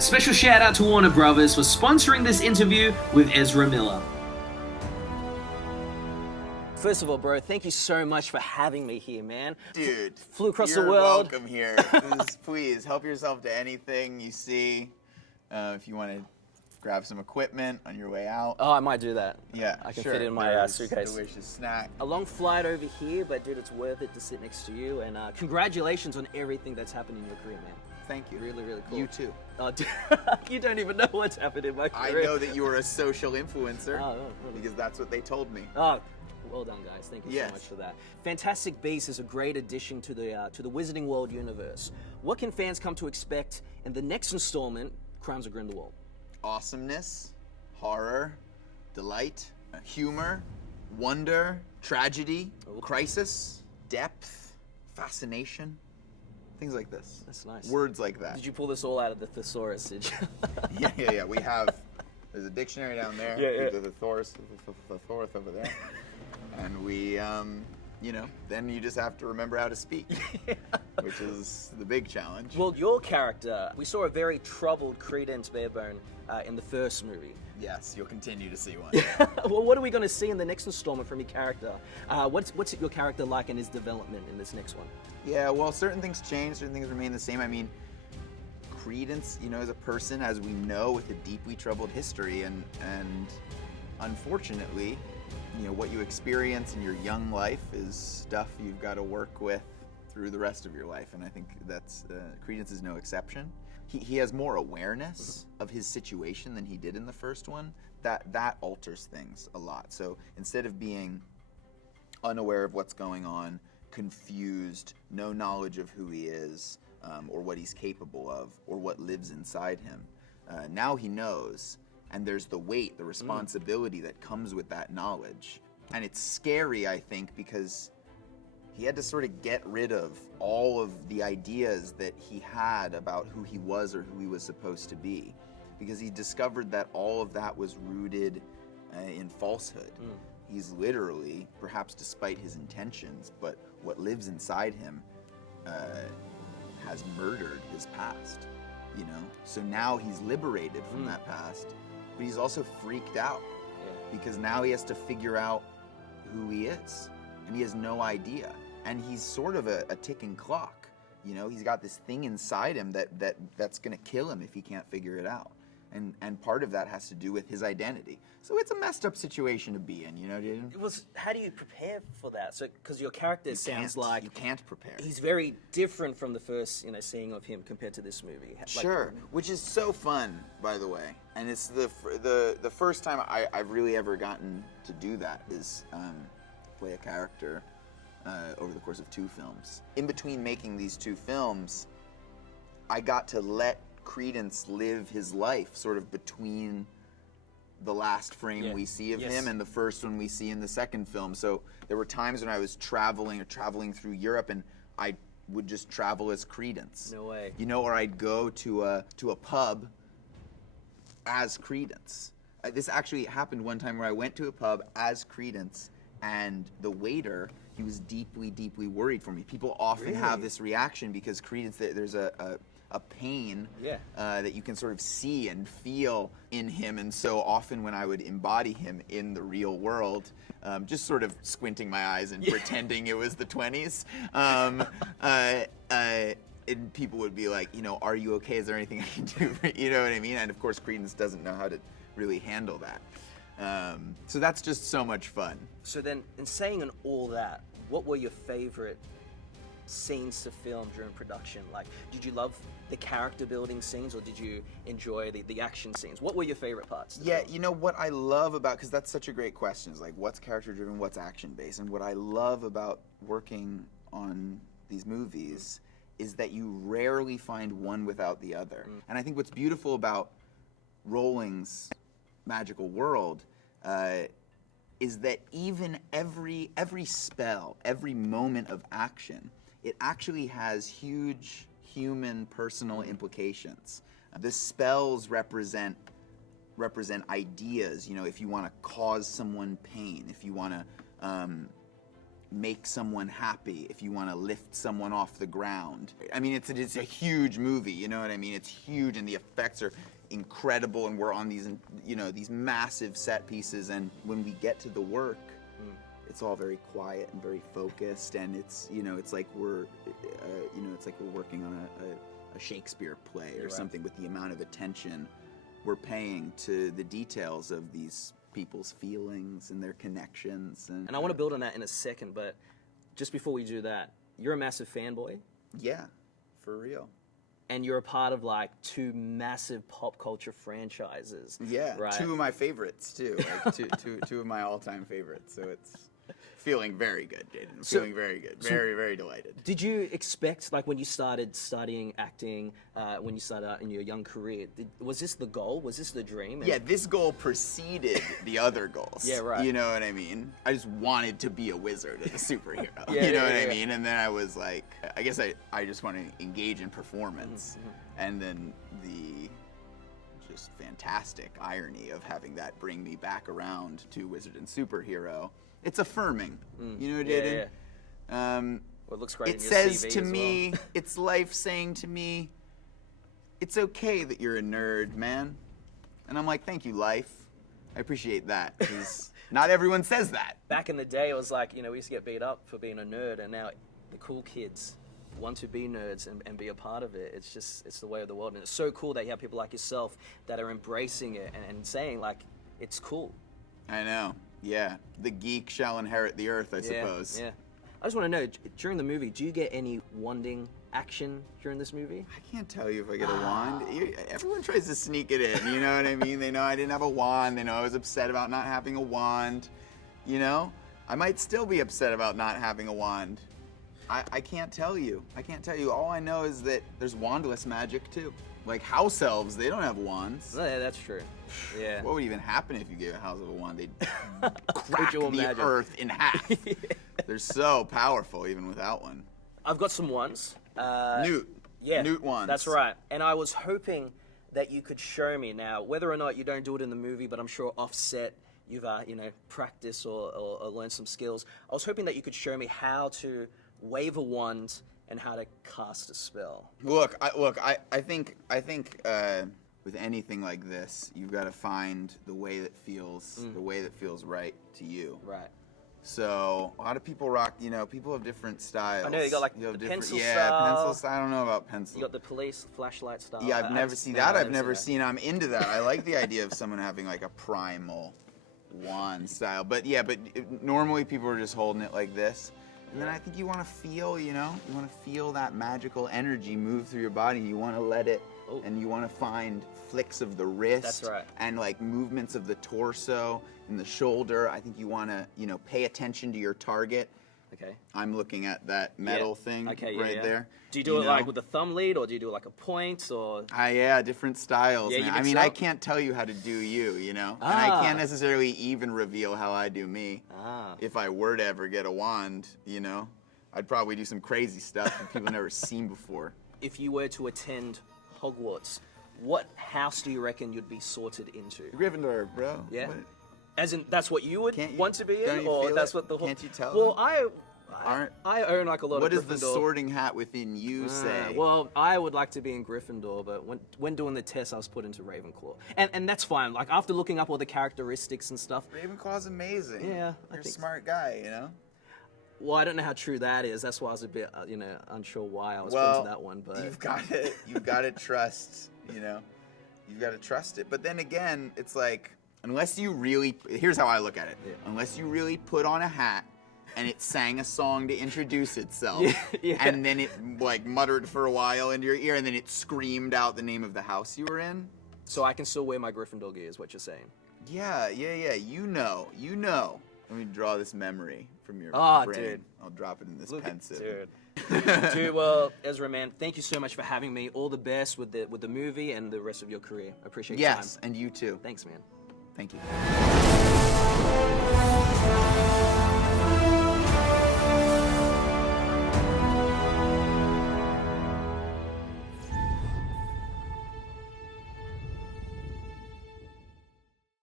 A special shout out to Warner Brothers for sponsoring this interview with EZRA MILLER. First of all, bro, thank you so much for having me here, man. Dude, flew across you're the world. welcome here. Please help yourself to anything you see. If you want to grab some equipment on your way out. Oh, I might do that. Yeah, I can sure. fit it in my There's suitcase. Delicious snack. A long flight over here, but dude, it's worth it to sit next to you. And congratulations on everything that's happened in your career, man. Thank you. Really, really cool. You too. Oh, dude, you don't even know what's happened in my I career. know that you were a social influencer Oh, really? because that's what they told me. Oh, well done, guys. Thank you Yes. so much for that. Fantastic Beasts is a great addition to the Wizarding World universe. What can fans come to expect in the next installment, Crimes of Grindelwald? Awesomeness, horror, delight, humor, wonder, tragedy, crisis, depth, fascination, things like this. That's nice. Words like that. Did you pull this all out of the thesaurus? Did you? Yeah. We have. There's a dictionary down there. Yeah. The thesaurus over there. And we, then you just have to remember how to speak, which is the big challenge. Well, your character, we saw a very troubled Credence Barebone in the first movie. Yes, you'll continue to see one. Well, what are we going to see in the next installment from your character? What's your character like in his development in this next one? Yeah, well, certain things change, certain things remain the same. I mean, Credence, as a person, as we know, with a deeply troubled history, and unfortunately, what you experience in your young life is stuff you've got to work with through the rest of your life, and I think that's Credence is no exception. He has more awareness of his situation than he did in the first one. That alters things a lot. So instead of being unaware of what's going on, confused, no knowledge of who he is, or what he's capable of, or what lives inside him, now he knows, and there's the weight, the responsibility that comes with that knowledge. And it's scary, I think, because he had to sort of get rid of all of the ideas that he had about who he was or who he was supposed to be, because he discovered that all of that was rooted in falsehood. He's literally, perhaps despite his intentions, but what lives inside him has murdered his past, So now he's liberated from that past, but he's also freaked out because now he has to figure out who he is, and he has no idea. And he's sort of a ticking clock, He's got this thing inside him that's gonna kill him if he can't figure it out. And part of that has to do with his identity. So it's a messed up situation to be in, Jayden? How do you prepare for that? So, because your character sounds like you can't prepare. He's very different from the first, seeing of him compared to this movie. Sure, which is so fun, by the way. And it's the first time I've really ever gotten to do that is play a character over the course of 2 films. In between making these 2 films, I got to let Credence live his life sort of between the last frame we see of him and the first one we see in the second film. So there were times when I was traveling through Europe, and I would just travel as Credence. No way. Or I'd go to a pub as Credence. This actually happened one time where I went to a pub as Credence, and the waiter, he was deeply, deeply worried for me. People often have this reaction because Credence, there's a pain that you can sort of see and feel in him, and so often when I would embody him in the real world, just sort of squinting my eyes and pretending it was the 20s, and people would be like, are you okay? Is there anything I can do? You know what I mean? And of course, Credence doesn't know how to really handle that. So that's just so much fun. So then, in saying and all that, what were your favorite scenes to film during production? Like, did you love the character building scenes, or did you enjoy the action scenes? What were your favorite parts? Yeah, what I love about, because that's such a great question, is like, what's character driven, what's action based? And what I love about working on these movies is that you rarely find one without the other. And I think what's beautiful about Rowling's magical world is that even every spell, every moment of action, it actually has huge human personal implications. The spells represent ideas, if you want to cause someone pain, if you want to make someone happy, if you want to lift someone off the ground. I mean, it's a huge movie, you know what I mean? It's huge, and the effects are incredible, and we're on these, you know, these massive set pieces, and when we get to the work, it's all very quiet and very focused, and it's, you know, it's like we're, you know, it's like we're working on a Shakespeare play or something, with the amount of attention we're paying to the details of these people's feelings and their connections. And I want to build on that in a second, but just before we do that, you're a massive fanboy. Yeah, for real. And you're a part of like 2 massive pop culture franchises. Yeah, right? 2 of my favorites too. Like two of my all-time favorites. So it's feeling very good, Jayden. I'm feeling very good. Very, very delighted. Did you expect, like when you started studying acting, when you started out in your young career, was this the goal? Was this the dream? Yeah, this goal preceded the other goals. Yeah, right. You know what I mean? I just wanted to be a wizard and a superhero. Yeah, you know yeah, what yeah. I mean? And then I was like, I guess I just want to engage in performance. And then the just fantastic irony of having that bring me back around to wizard and superhero. It's affirming, you know, Jayden? Yeah. Well, it looks great. It in your says CV to as me, well. it's life saying to me, it's okay that you're a nerd, man. And I'm like, thank you, life. I appreciate that, because not everyone says that. Back in the day, it was like, you know, we used to get beat up for being a nerd, and now the cool kids want to be nerds and be a part of it. It's just, it's the way of the world. And it's so cool that you have people like yourself that are embracing it and saying, like, it's cool. I know. Yeah, the geek shall inherit the earth, I suppose. Yeah. I just want to know, during the movie, do you get any wanding action during this movie? I can't tell you if I get a wand. Everyone tries to sneak it in, you know what I mean? They know I didn't have a wand. They know I was upset about not having a wand. You know? I might still be upset about not having a wand. I can't tell you. I can't tell you. All I know is that there's wandless magic, too. Like house elves, they don't have wands. Yeah, that's true. Yeah. What would even happen if you gave a house elf a wand? They'd crack you the imagine? earth in half. They're so powerful, even without one. I've got some ones. Newt. Yeah. Newt wands. That's right. And I was hoping that you could show me now, whether or not you don't do it in the movie, but I'm sure offset you've, you know, practiced or learned some skills. I was hoping that you could show me how to wave a wand and how to cast a spell. Look, I think with anything like this, you've got to find the way that feels right to you. Right. So a lot of people rock, you know, people have different styles. I know you got like have the different, pencil yeah, style. pencil style. I don't know about pencil. You got the police flashlight style. Yeah, I've never seen that. I've never seen seen. I'm into that. I like the idea of someone having like a primal wand style. But yeah, normally people are just holding it like this. And then I think you want to feel, you know, you want to feel that magical energy move through your body. You want to let it, and you want to find flicks of the wrist. That's right. And like movements of the torso and the shoulder. I think you want to, you know, pay attention to your target. Okay. I'm looking at that metal thing right there. Do you do it like with a thumb lead, or do you do it like a point, or? Yeah, different styles. Yeah, man. I mean, I can't tell you how to do you, you know? And I can't necessarily even reveal how I do me. If I were to ever get a wand, you know, I'd probably do some crazy stuff that people never seen before. If you were to attend Hogwarts, what house do you reckon you'd be sorted into? Gryffindor, bro. Yeah? What? As in, that's what you would want to be in, or that's what the whole... Can't you tell Well, them? I own like a lot What of does the Gryffindor. sorting hat within you say? Well, I would like to be in Gryffindor, but when doing the test, I was put into Ravenclaw. And that's fine. Like, after looking up all the characteristics and stuff... Ravenclaw's amazing. Yeah, You're a smart guy, you know? Well, I don't know how true that is. That's why I was a bit, you know, unsure why I was put into that one. But you've got to trust, you know? You've got to trust it. But then again, it's like, unless you really... Here's how I look at it. Yeah. Unless you really put on a hat and it sang a song to introduce itself, and then it like muttered for a while into your ear, and then it screamed out the name of the house you were in. So I can still wear my Gryffindor gear, is what you're saying? Yeah. You know. Let me draw this memory from your brain. Dude. I'll drop it in this pencil. Dude, well, Ezra, man, thank you so much for having me. All the best with the movie and the rest of your career. I appreciate your time. Yes, and you too. Thanks, man. Thank you.